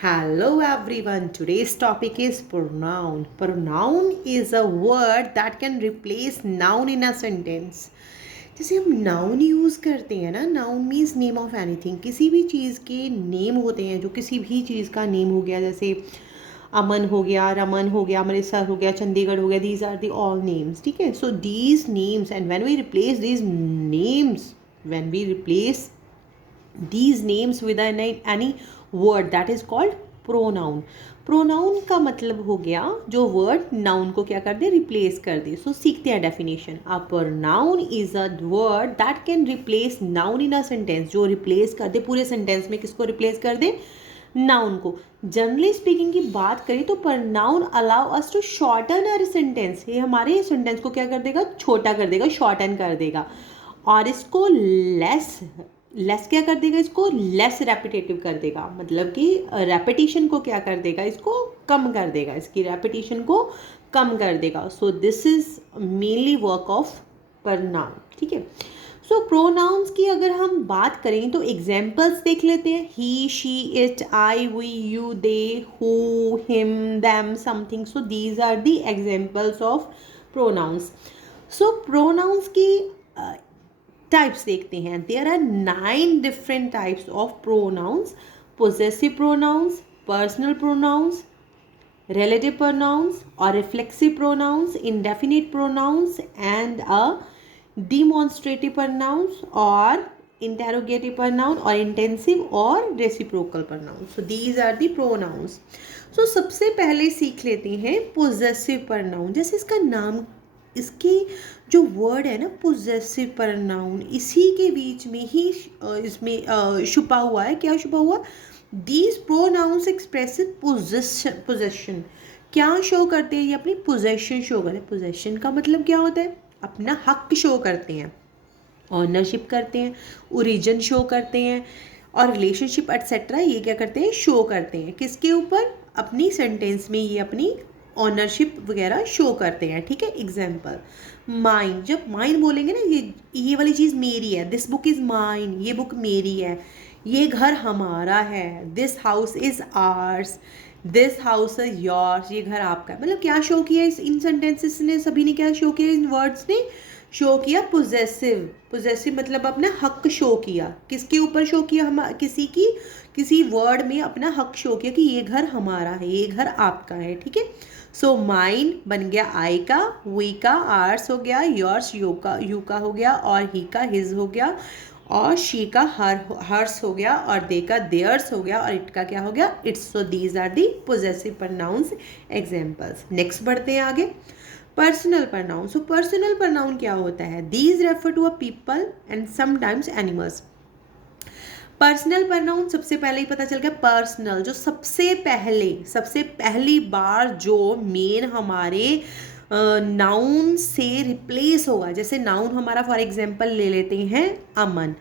Hello everyone. Today's topic is pronoun. Pronoun is a word that can replace noun in a sentence. जैसे हम noun use करते हैं ना, noun means name of anything, किसी भी चीज़ के नेम होते हैं, जो किसी भी चीज़ का नेम हो गया, जैसे अमन हो गया, रमन हो गया, अमृतसर हो गया, चंडीगढ़ हो गया, these are the all names. ठीक है, so these names and when we replace these names, when we replace these names with any word, that is called pronoun. Pronoun का मतलब हो गया जो वर्ड नाउन को क्या कर दे, रिप्लेस कर दे. सो सीखते हैं definition. A pronoun is a word that can replace noun in a sentence. जो रिप्लेस कर दे पूरे सेंटेंस में, किसको रिप्लेस कर दे, नाउन को. जनरली स्पीकिंग की बात करें तो pronoun allow us to shorten our sentence. ये हमारे सेंटेंस को क्या कर देगा, छोटा कर देगा, शॉर्टन कर देगा. और इसको लेस लेस क्या कर देगा, इसको लेस रेपिटेटिव कर देगा. मतलब कि रेपिटेशन को क्या कर देगा, इसको कम कर देगा, इसकी रेपिटेशन को कम कर देगा. So this is mainly work of pronoun. ठीक है, सो प्रोनाउंस की अगर हम बात करें तो एग्जाम्पल्स देख लेते हैं. He, she, it, I, we, you, they, who, him, them, something. So these are the examples of pronouns. So pronouns की टाइप्स देखते हैं. There are 9 different types of pronouns. Possessive pronouns, personal pronouns, relative pronouns or reflexive pronouns, indefinite pronouns, and a demonstrative pronouns or interrogative pronoun or intensive or reciprocal pronouns. So these are the pronouns. So सबसे पहले सीख लेते हैं possessive pronoun. जैसे इसका नाम, इसकी जो वर्ड है ना पोजेसिव प्रोनाउन, इसी के बीच में ही इसमें छुपा हुआ है. क्या छुपा हुआ, दीज प्रोनाउंस एक्सप्रेस पोजेशन. क्या शो करते हैं, ये अपनी पोजेशन शो करते हैं. पोजेशन का मतलब क्या होता है, अपना हक शो करते हैं, ऑनरशिप करते हैं, ओरिजिन शो करते हैं, और रिलेशनशिप एटसेट्रा ये क्या करते हैं, शो करते हैं. किसके ऊपर, अपनी सेंटेंस में ये अपनी ऑनरशिप वगैरह शो करते हैं. ठीक है, एग्जाम्पल माइन. जब माइन बोलेंगे ना, ये वाली चीज़ मेरी है, दिस बुक इज़ माइन, ये बुक मेरी है, ये घर हमारा है, this house is ours, this house is yours, ये घर आपका है. मतलब क्या शो किया इन सेंटेंसेस ने, सभी ने क्या शो किया, इन वर्ड्स ने शो किया पोजेसिव. पोजेसिव मतलब अपना हक शो किया. किसके ऊपर शो किया, हम किसी वर्ड में अपना हक शो किया कि ये घर हमारा है, ये घर आपका है. ठीक है, सो माइन बन गया आई का, वी का आर्स हो गया, योर्स यू का हो गया, और ही का हिज हो गया, और शी का हर्स हो गया, और दे का देयर्स हो गया, और इट का क्या हो गया, its. So these are the possessive pronouns examples. Next बढ़ते हैं आगे. Personal pronoun. So personal pronoun क्या होता है, these refer to a people and sometimes animals. Personal pronoun सबसे पहले ही पता चल गया. पर्सनल जो सबसे पहली बार जो मेन हमारे नाउन से रिप्लेस होगा. जैसे नाउन हमारा फॉर एग्जांपल ले लेते हैं अमन.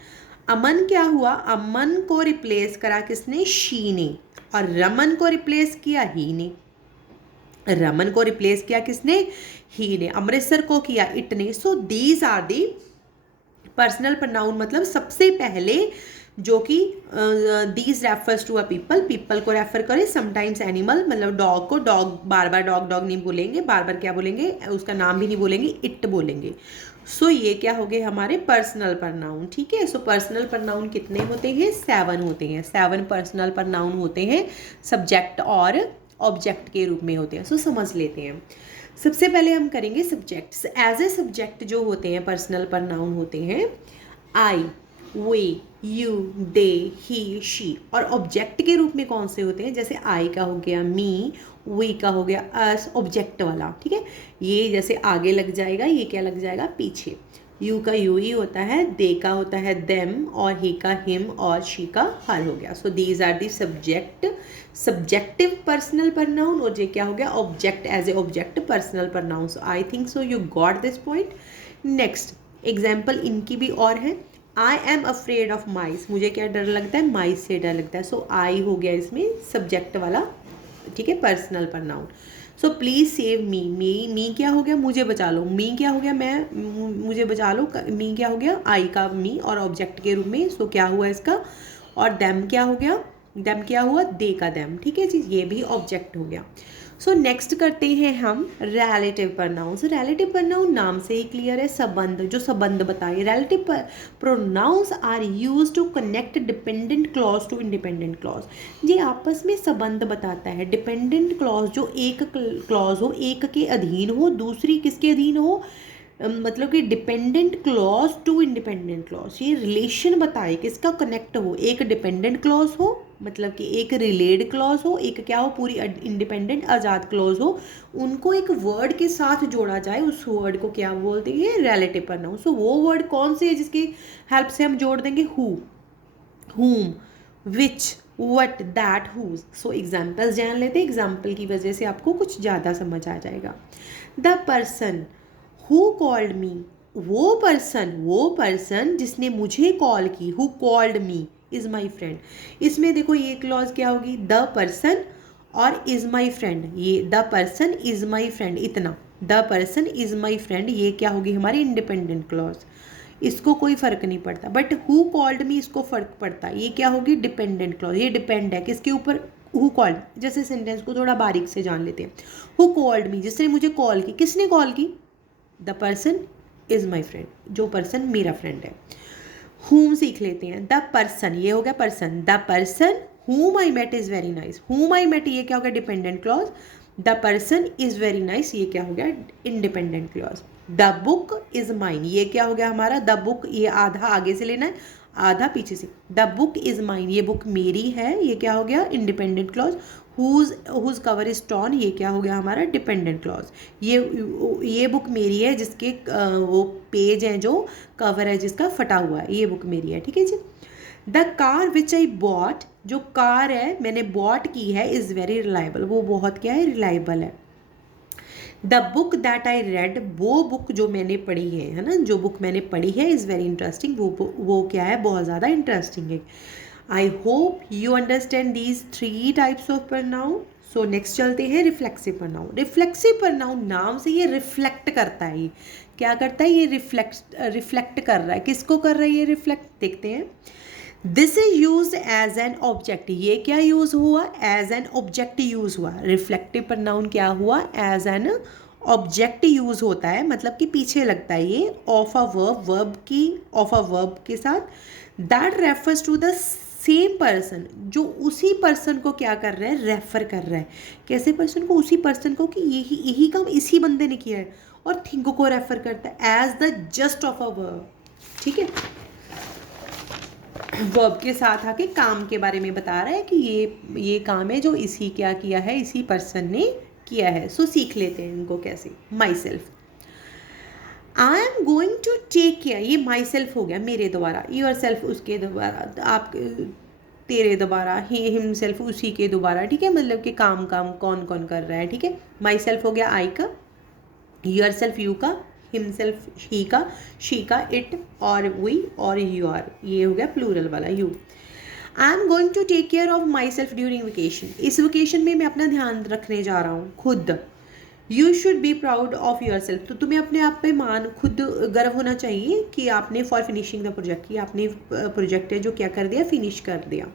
अमन क्या हुआ, अमन को रिप्लेस करा किसने, शी ने, और रमन को रिप्लेस किया ही ने. रमन को रिप्लेस किया किसने, ही ने. अमृतसर को किया इट ने. So these are the personal pronoun. मतलब सबसे पहले जो कि these refers to a people को रेफर करे. समटाइम्स एनिमल, मतलब डॉग को डॉग, बार बार डॉग नहीं बोलेंगे, बार बार क्या बोलेंगे, उसका नाम भी नहीं बोलेंगे, इट बोलेंगे. सो ये क्या हो गए हमारे पर्सनल प्रोनाउन. ठीक है, सो पर्सनल प्रोनाउन कितने होते हैं, 7 होते हैं. 7 पर्सनल प्रोनाउन होते हैं, सब्जेक्ट और ऑब्जेक्ट के रूप में होते हैं. सो समझ लेते हैं. सबसे पहले हम करेंगे सब्जेक्ट्स. एज ए सब्जेक्ट जो होते हैं पर्सनल प्रोनाउन होते हैं आई, वे, यू, दे, ही, शी. और ऑब्जेक्ट के रूप में कौन से होते हैं, जैसे आई का हो गया मी, वी का हो गया अस, ऑब्जेक्ट वाला. ठीक है, ये जैसे आगे लग जाएगा, ये क्या लग जाएगा, पीछे. यू का यू ही होता है, दे का होता है देम, और ही का हिम, और शी का हर हो गया. So these are the subjective personal pronoun. और ये क्या हो गया, object, as a object personal pronoun. So I think so you got this point. Next example इनकी भी और है. I am afraid of mice, मुझे क्या डर लगता है, माइस से डर लगता है. सो आई हो गया इसमें सब्जेक्ट वाला. ठीक है, personal pronoun. So please save me. Me क्या हो गया, मुझे बचा लो. मी क्या हो गया, मुझे बचा लो. मी क्या हो गया, आई का मी, और ऑब्जेक्ट के रूप में. सो क्या हुआ इसका, और देम क्या हो गया, देम क्या हुआ, दे का देम, ठीक है जी, ये भी ऑब्जेक्ट हो गया। सो नेक्स्ट करते हैं हम relative pronoun. So relative pronoun नाम से ही क्लियर है, संबंध, जो संबंध बताए। Relative pronouns are use to connect dependent clause to independent clause. ये आपस में संबंध बताता है। डिपेंडेंट क्लॉज जो एक क्लॉज हो, एक के अधीन हो, दूसरी किसके अधीन हो, मतलब कि dependent clause to independent clause, ये रिलेशन बताए किसका कनेक्ट हो। एक डिपेंडेंट क्लॉज हो, मतलब कि एक रिलेड क्लॉज हो, एक क्या हो, पूरी इंडिपेंडेंट आज़ाद क्लॉज हो, उनको एक वर्ड के साथ जोड़ा जाए, उस वर्ड को क्या बोलते हैं, रिलेटिव प्रोनाउन। सो वो वर्ड कौन से है जिसकी हेल्प से हम जोड़ देंगे, who, whom, which, what, that, whose। So examples जान लेते हैं, एग्जाम्पल की वजह से आपको कुछ ज़्यादा समझ आ जाएगा। The person who called me, वो पर्सन जिसने मुझे कॉल की, who called me is my friend. इसमें देखो ये क्लॉज क्या होगी, द पर्सन और इज़ माई फ्रेंड, ये the person is my friend, इतना the person is my friend, ये क्या होगी हमारी इंडिपेंडेंट क्लॉज, इसको कोई फ़र्क नहीं पड़ता। बट हु कॉल्ड मी इसको फ़र्क पड़ता है, ये क्या होगी डिपेंडेंट क्लॉज, ये डिपेंड है किसके ऊपर, हु कॉल्ड। जैसे सेंटेंस को थोड़ा बारीक से जान लेते हैं। हु कॉल्ड मी, जिसने मुझे कॉल की, किसने कॉल की, the person is my friend, जो पर्सन मेरा फ्रेंड है। whom सीख लेते हैं, द पर्सन, ये हो गया person, the person whom I met is very nice, whom I met ये क्या हो गया dependent clause, the person is very nice ये क्या हो गया independent clause. The book is mine, ये क्या हो गया हमारा, द बुक, ये आधा आगे से लेना है, आधा पीछे से, द बुक इज़ माइन, ये बुक मेरी है, ये क्या हो गया independent clause. Whose cover is torn, ये क्या हो गया हमारा डिपेंडेंट क्लॉज। ये बुक मेरी है जिसके वो पेज हैं, जो कवर है जिसका फटा हुआ है, ये बुक मेरी है, ठीक है जी। The car which I bought, जो कार है मैंने बॉट की है, इज़ वेरी रिलायबल, वो बहुत क्या है, रिलायबल है। The book that I read, वो बुक जो मैंने पढ़ी है ना, जो बुक मैंने पढ़ी है, इज़ वेरी इंटरेस्टिंग, वो क्या है, बहुत ज़्यादा इंटरेस्टिंग है। आई hope you understand these 3 types of pronoun. So next चलते हैं रिफ्लेक्सिव प्रनाउन। रिफ्लेक्सिव प्रनाउन नाम से ये रिफ्लेक्ट करता है, ये क्या करता है, ये रिफ्लेक्ट कर रहा है, किसको कर रहा है ये रिफ्लेक्ट, देखते हैं। This is use as an object, ये क्या यूज हुआ, एज एन ऑब्जेक्ट यूज हुआ। रिफ्लेक्टिव प्रनाउन क्या हुआ, एज एन ऑब्जेक्ट यूज होता है, मतलब कि पीछे लगता है ये ऑफ अ वर्ब के साथ। That refers to the same person, जो उसी पर्सन को क्या कर रहा है, रेफर कर रहा है। कैसे पर्सन को, उसी पर्सन को, कि यही काम इसी बंदे ने किया है, और थिंग को रेफर करता है as the just of a verb, ठीक है। वर्ब के साथ आके काम के बारे में बता रहा है कि ये काम है जो इसी क्या किया है, इसी पर्सन ने किया है। सो सीख लेते हैं इनको कैसे। Myself, I am going to take care, ये माई सेल्फ हो गया मेरे द्वारा, यूर सेल्फ उसके द्वारा, आप तेरे द्वारा, ही हिम सेल्फ उसी के द्वारा, ठीक है, मतलब कि काम कौन कौन कर रहा है, ठीक है। माई सेल्फ हो गया आई का, यूर सेल्फ यू का, हिमसेल्फ ही का, शी का इट, और वी और योर, ये हो गया प्लूरल वाला you. I am going to take care of myself during vacation, इस वेकेशन में मैं अपना ध्यान रखने जा रहा हूँ खुद। You should be proud of yourself, तो तुम्हें अपने आप पे खुद गर्व होना चाहिए कि आपने फॉर फिनिशिंग द प्रोजेक्ट, कि आपने प्रोजेक्ट है जो क्या कर दिया, फिनिश कर दिया।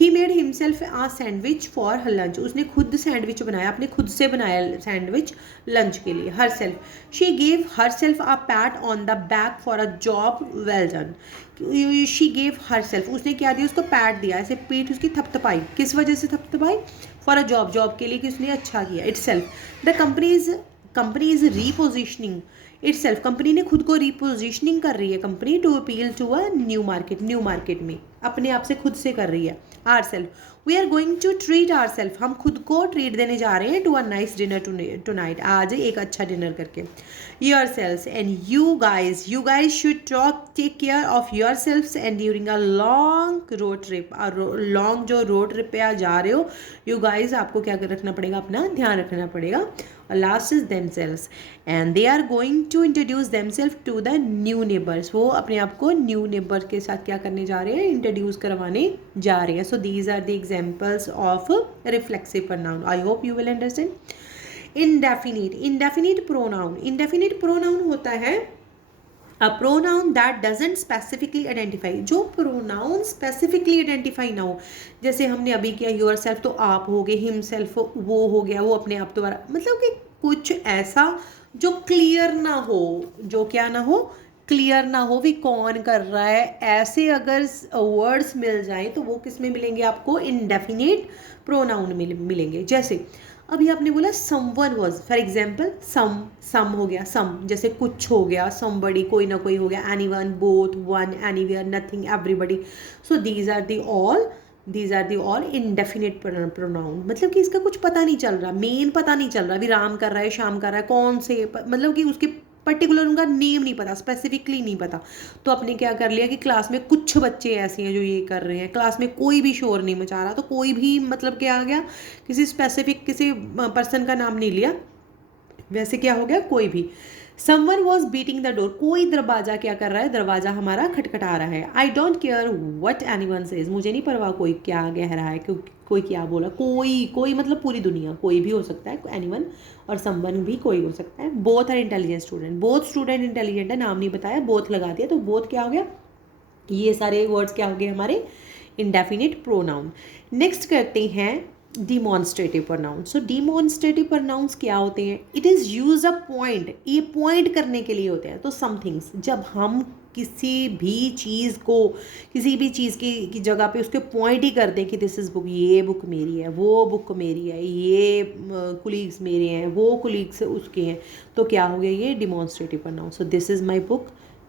He made himself a sandwich for her lunch, उसने खुद सैंडविच बनाया, अपने खुद से बनाया सैंडविच लंच के लिए। Herself, she gave herself a pat on the back for a job well done, she gave herself, उसने क्या दिया, उसको पैट दिया, ऐसे पीठ उसकी थपथपाई, किस वजह से थपथपाई, फॉर अ जॉब के लिए, कि उसने अच्छा किया। Itself, the company is repositioning itself, company ने खुद को रीपोजिशनिंग कर रही है, company to appeal to a new market में अपने आप से खुद से कर रही है। Ourselves, we are going to treat ourselves, हम खुद को ट्रीट देने जा रहे हैं, to a nice dinner tonight, आज एक अच्छा डिनर करके। Yourself and you guys should take care of yourself and during a long road trip, long जो रोड ट्रिप पे आप जा रहे हो, यू गाइज आपको क्या रखना पड़ेगा, अपना ध्यान रखना पड़ेगा। Last is themselves and they are going to introduce themselves to the new neighbours, वो अपने आप को न्यू नेबर के साथ क्या करने जा रहे हैं, इंट्रोड्यूस करवाने जा रहे हैं। So these are the examples of reflexive pronoun. I hope you will understand. Indefinite pronoun होता है a pronoun that doesn't specifically identify, जो प्रोनाउन स्पेसिफिकली आइडेंटिफाई ना हो, जैसे हमने अभी किया योर सेल्फ तो आप हो गए, हिम सेल्फ वो हो गया, वो अपने आप दोबारा, मतलब कि कुछ ऐसा जो क्लियर ना हो, जो क्या ना हो, क्लियर ना हो भी कौन कर रहा है, ऐसे अगर वर्ड्स मिल जाए तो वो किस में मिलेंगे आपको, इनडेफिनेट प्रोनाउन मिलेंगे। जैसे अभी आपने बोला someone was, for example some हो गया, सम जैसे कुछ हो गया, समबडी कोई ना कोई हो गया, anyone, both, one, anywhere, nothing, everybody. So these are the all indefinite pronoun, मतलब कि इसका कुछ पता नहीं चल रहा, मेन पता नहीं चल रहा, अभी राम कर रहा है, शाम कर रहा है, कौन से मतलब कि उसके पर्टिकुलर उनका नेम नहीं पता, स्पेसिफिकली नहीं पता। तो आपने क्या कर लिया कि क्लास में कुछ बच्चे ऐसे हैं जो ये कर रहे हैं, क्लास में कोई भी शोर नहीं मचा रहा, तो कोई भी मतलब क्या आ गया, किसी स्पेसिफिक किसी पर्सन का नाम नहीं लिया, वैसे क्या हो गया, कोई भी। Someone was beating the door, कोई दरवाजा क्या कर रहा है, दरवाजा हमारा खटखटा रहा है। I don't care what any one says, मुझे नहीं परवाह कोई क्या कह रहा है, कोई क्या बोला, कोई कोई मतलब पूरी दुनिया, कोई भी हो सकता है एनीवन, और समवन भी कोई हो सकता है। Both are intelligent student, both student intelligent है, नाम नहीं बताया, बोथ लगा दिया, तो बोथ क्या हो गया, ये सारे वर्ड्स क्या हो गए हमारे, इंडेफिनिट प्रोनाउन। नेक्स्ट करते हैं डिमॉन्स्ट्रेटिव प्रोनाउन। सो डिमॉन्स्ट्रेटिव प्रोनाउंस क्या होते हैं, it is use a point, ये पॉइंट करने के लिए होते हैं। तो समथिंग्स, जब हम किसी भी चीज़ को, किसी भी चीज़ की जगह पे उसके पॉइंट ही कर दें कि दिस इज़ बुक, ये बुक मेरी है, वो बुक मेरी है, ये कुलीग्स मेरे हैं, वो कुलीग्स उसके हैं, तो क्या हो गया, ये demonstrative pronoun. So this is my book,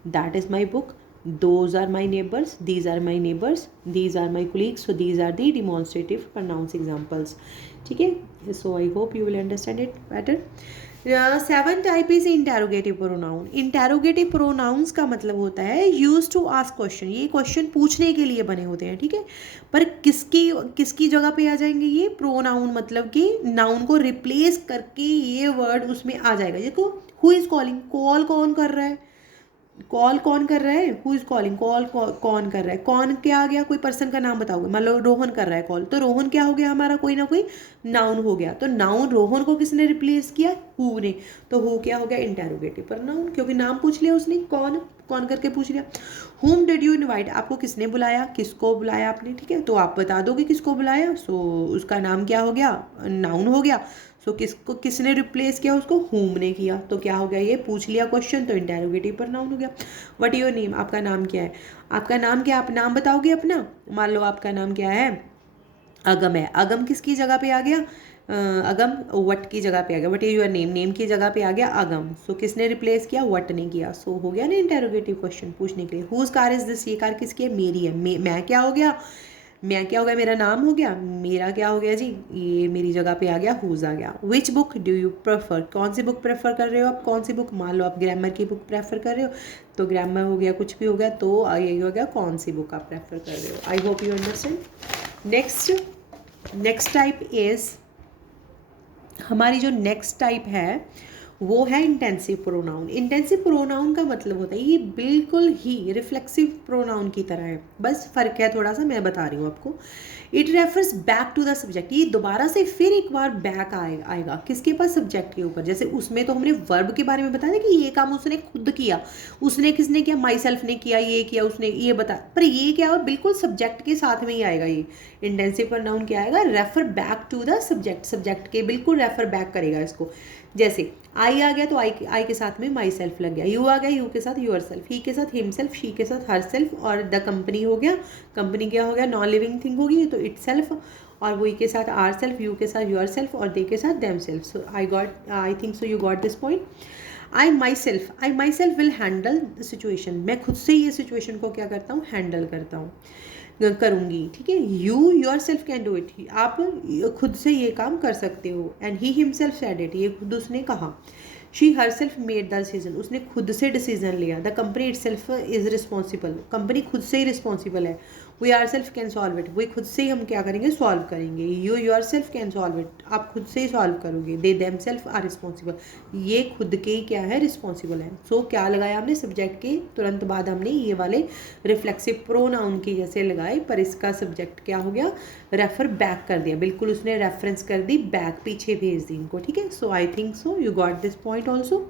that is my book, those are my neighbors, these are my neighbors, these are my colleagues, so these are the demonstrative pronouns examples. ठीक है, so I hope you will understand it better. Seven type is interrogative pronoun. Interrogative pronounce का मतलब होता है use to ask question, ये question पूछने के लिए बने होते हैं, ठीक है, पर किसकी किसकी जगह पे आ जाएंगे, ये प्रोनाउन, मतलब कि नाउन को रिप्लेस करके ये वर्ड उसमें आ जाएगा। देखो, हु इज कॉलिंग, कॉल कौन कर रहा है, कॉल कौन कर रहा है, हु इज कॉलिंग, कॉल कौन कर रहा है, कौन क्या आ गया, कोई पर्सन का नाम बताओगे, मान लो रोहन कर रहा है कॉल, तो रोहन क्या हो गया हमारा, कोई ना कोई नाउन हो गया, तो नाउन रोहन को किसने रिप्लेस किया, हु ने, तो हु क्या हो गया, इंटेरोगेटिव प्रोनाउन, क्योंकि नाम पूछ लिया उसने, कौन कौन करके पूछ लिया। होम डिड यू इनवाइट, आपको किसने बुलाया, किसको बुलाया आपने, ठीक है, तो आप बता दोगे किसको बुलाया, सो उसका नाम क्या हो गया, नाउन हो गया। सो किसको किसने रिप्लेस किया, उसको हुम ने किया, तो क्या हो गया, ये पूछ लिया क्वेश्चन, तो इंटेरोगेटिव प्रोनाउन हो गया। व्हाट योर नेम, आपका नाम क्या है, आपका नाम क्या, आप नाम बताओगे अपना, मान लो आपका नाम क्या है, अगम है, अगम किसकी जगह पे आ गया, अगम वट की जगह पे आ गया, what is your name, name की जगह पे आ गया अगम, सो किसने रिप्लेस किया, वट ने किया, सो हो गया ना इंटेरोगेटिव क्वेश्चन पूछने के लिए। हुज कार इज दिस, ये कार किसकी है, मेरी है, मैं क्या हो गया, मैं क्या हो गया, मेरा नाम हो गया, मेरा क्या हो गया जी, ये मेरी जगह पे आ गया, हुज आ गया। Which book do you prefer, कौन सी बुक प्रेफर कर रहे हो आप, कौन सी बुक, मान लो आप ग्रामर की बुक प्रेफर कर रहे हो, तो ग्रामर हो गया, कुछ भी हो गया, तो यही हो गया कौन सी बुक आप प्रेफर कर रहे हो। आई hope you understand. Next type is, हमारी जो नेक्स्ट टाइप है वो है इंटेंसिव प्रोनाउन। इंटेंसिव प्रोनाउन का मतलब होता है ये बिल्कुल ही रिफ्लेक्सिव प्रोनाउन की तरह है, बस फ़र्क है थोड़ा सा, मैं बता रही हूँ आपको। It refers back to the subject, ये दोबारा से फिर एक बार बैक आएगा किसके पास, सब्जेक्ट के ऊपर। जैसे उसमें तो हमने वर्ब के बारे में बताया कि ये काम उसने खुद किया, उसने किसने किया, माई सेल्फ ने किया, ये किया उसने, ये बता, पर ये क्या हो, बिल्कुल सब्जेक्ट के साथ में ही आएगा। ये इंटेंसिव प्रोनाउन क्या आएगा, refer back to the subject, subject के बिल्कुल रेफर बैक करेगा इसको। जैसे आई आ गया तो आई के साथ में माई सेल्फ लग गया, यू आ गया, यू के साथ यूर सेल्फ, ही के साथ हिम सेल्फ, शी के साथ हर सेल्फ, और द कंपनी हो गया, कंपनी क्या हो गया, नॉन लिविंग थिंग होगी तो इट सेल्फ, और वो के साथ आर सेल्फ, यू के साथ योर सेल्फ, और दे के साथ them self. So I think so you got this point. I my self will handle the situation, मैं खुद से ये सिचुएशन को क्या करता हूँ, हैंडल करता हूँ, करूँगी, ठीक है। You yourself can do it, आप खुद से ये काम कर सकते हो। And he himself said it, ये खुद उसने कहा। She herself made the decision, उसने खुद से डिसीजन लिया। The company itself is responsible, कंपनी खुद से ही रिस्पॉन्सिबल है। We ourselves can solve it, वो खुद से ही हम क्या करेंगे, सॉल्व करेंगे। You yourself can solve it, आप खुद से ही सॉल्व करोगे। They themselves are responsible, ये खुद के ही क्या है, रिस्पॉन्सिबल है। सो क्या लगाया हमने, सब्जेक्ट के तुरंत बाद हमने ये वाले रिफ्लेक्सिव प्रोनाउन की जैसे लगाए, पर इसका सब्जेक्ट क्या हो गया, रेफर बैक कर दिया, बिल्कुल उसने रेफरेंस कर दी बैक, पीछे भेज दी इनको, ठीक है। So I think so you got this point also.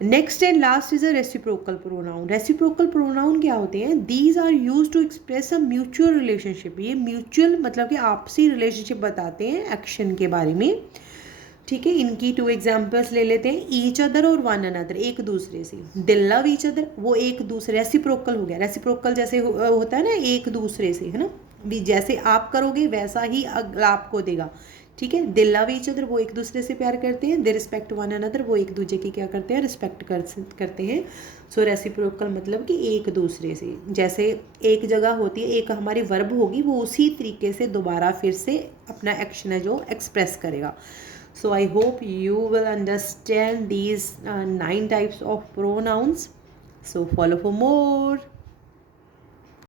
Next and last is a reciprocal pronoun. Reciprocal pronoun क्या होते हैं? These are use to express a mutual relationship. ये म्यूचुअल मतलब कि आपसी रिलेशनशिप बताते हैं एक्शन के बारे में। ठीक है, इनकी टू एग्जाम्पल्स ले लेते हैं। ईच अदर और वन अनदर, एक दूसरे से। दे लव ईच अदर, वो एक दूसरे, रेसिप्रोकल हो गया। रेसिप्रोकल जैसे होता है ना, एक दूसरे से, है ना, भी जैसे आप करोगे वैसा ही अगला आपको देगा। ठीक है, दे लव ईच अदर, वो एक दूसरे से प्यार करते हैं। दे रिस्पेक्ट वन अनदर, वो एक दूसरे की क्या करते हैं? रिस्पेक्ट करते हैं। सो रेसिप्रोकल मतलब कि एक दूसरे से, जैसे एक जगह होती है, एक हमारी वर्ब होगी, वो उसी तरीके से दोबारा फिर से अपना एक्शन है जो एक्सप्रेस करेगा। So I hope you will understand these 9 types of pronouns. So follow for more.